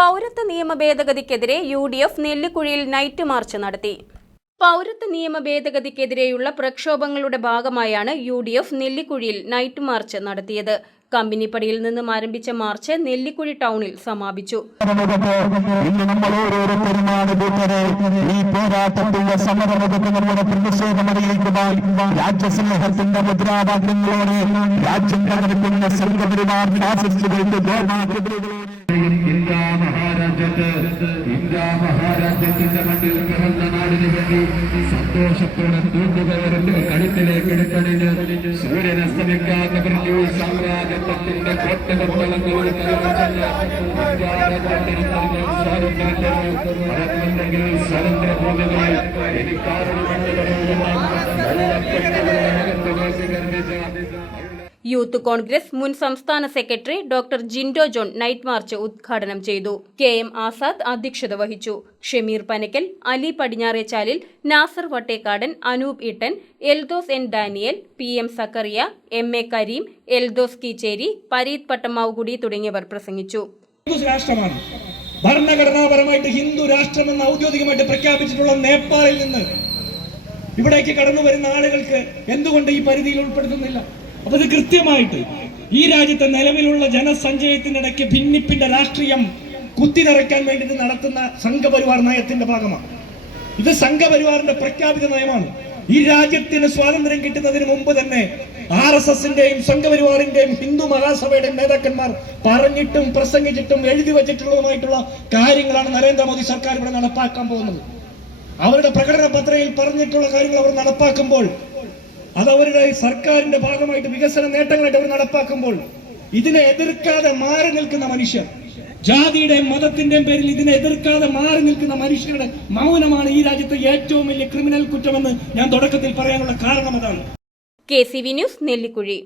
പൗരത്വ നിയമ ഭേദഗതിക്കെതിരെ യു ഡി എഫ് നെല്ലിക്കുഴിയിൽ നൈറ്റ് മാർച്ച് നടത്തി. പൗരത്വ നിയമ ഭേദഗതിക്കെതിരെയുള്ള പ്രക്ഷോഭങ്ങളുടെ ഭാഗമായാണ് യു ഡി എഫ് നെല്ലിക്കുഴിയിൽ നൈറ്റ് മാർച്ച് നടത്തിയത്. കമ്പനിപ്പടിയിൽ നിന്നും ആരംഭിച്ച മാർച്ച് നെല്ലിക്കുഴി ടൗണിൽ സമാപിച്ചു. ഈ പോരാട്ടത്തിന്റെ രാജ്യം മഹാരാജ്യത്ത് ഇന്ത്യ മഹാരാജ്യത്തിന്റെ മണ്ണിൽ പിറന്ന നാടിന് വേണ്ടി സന്തോഷത്തോടെ തൂണ്ടുകയറിന്റെ കഴുത്തിലേക്ക് എടുക്കണിന് സൂര്യൻ അസ്തമിക്കാത്ത പറഞ്ഞു സാമ്രാജ്യത്വത്തിന്റെ കോട്ടകൊത്തളങ്ങൾ ഇന്ത്യ സ്വാതന്ത്ര്യ ഭൂമികളിൽ എനിക്കാരുടെ യൂത്ത് കോൺഗ്രസ് മുൻ സംസ്ഥാന secretary doctor Jindo John night march ഉദ്ഘാടനം ചെയ്തു. കെ എം ആസാദ് അധ്യക്ഷത വഹിച്ചു. Shameer Panakkal Ali Padinjarechalil Nasar Vattekkadan Anoop Ittan Eldhose N Daniel P M Sakkariya M A Kareem Eldhose Keecheri Pareeth Pattamavukudi തുടങ്ങിയവർ പ്രസംഗിച്ചു. രാഷ്ട്രമാണ്. ഭരണഘടനാപരമായിട്ട് ഹിന്ദു രാഷ്ട്രമെന്ന് ഔദ്യോഗികമായിട്ട് പ്രഖ്യാപിച്ചിട്ടുള്ള നേപ്പാളിൽ നിന്ന് ഇവിടേക്ക് കടന്നു വരുന്ന ആളുകൾക്ക് എന്തുകൊണ്ട് ഈ പരിധിയിൽ ഉൾപ്പെടുത്തുന്നില്ല? അപ്പൊ ഇത് കൃത്യമായിട്ട് ഈ രാജ്യത്തെ നിലവിലുള്ള ജനസഞ്ചയത്തിനിടയ്ക്ക് ഭിന്നിപ്പിന്റെ രാഷ്ട്രീയം കുത്തി നിറയ്ക്കാൻ വേണ്ടിയിട്ട് നടത്തുന്ന സംഘപരിവാർ നയത്തിന്റെ ഭാഗമാണ്. ഇത് സംഘപരിവാറിന്റെ പ്രഖ്യാപിത നയമാണ്. ഈ രാജ്യത്തിന് സ്വാതന്ത്ര്യം കിട്ടുന്നതിന് മുമ്പ് തന്നെ ആർ എസ് എസിന്റെയും സംഘപരിവാറിന്റെയും ഹിന്ദു മഹാസഭയുടെയും നേതാക്കന്മാർ പറഞ്ഞിട്ടും പ്രസംഗിച്ചിട്ടും എഴുതി വച്ചിട്ടുള്ളതുമായിട്ടുള്ള കാര്യങ്ങളാണ് നരേന്ദ്രമോദി സർക്കാർ ഇവിടെ നടപ്പാക്കാൻ പോകുന്നത്. അവരുടെ പ്രകടന പത്രയിൽ പറഞ്ഞിട്ടുള്ള കാര്യങ്ങൾ അവർ നടപ്പാക്കുമ്പോൾ അത് അവരുടെ സർക്കാരിന്റെ ഭാഗമായിട്ട് വികസന നേട്ടങ്ങളായിട്ട് അവർ നടപ്പാക്കുമ്പോൾ ഇതിനെ എതിർക്കാതെ മാറി നിൽക്കുന്ന മനുഷ്യർ ജാതിയുടെയും മതത്തിന്റെയും പേരിൽ ഇതിനെ എതിർക്കാതെ മാറി നിൽക്കുന്ന മനുഷ്യരുടെ മൗനമാണ് ഈ രാജ്യത്തെ ഏറ്റവും വലിയ ക്രിമിനൽ കുറ്റമെന്ന് ഞാൻ തുടക്കത്തിൽ പറയാനുള്ള കാരണം അതാണ്. K C V news Nellikuzhi.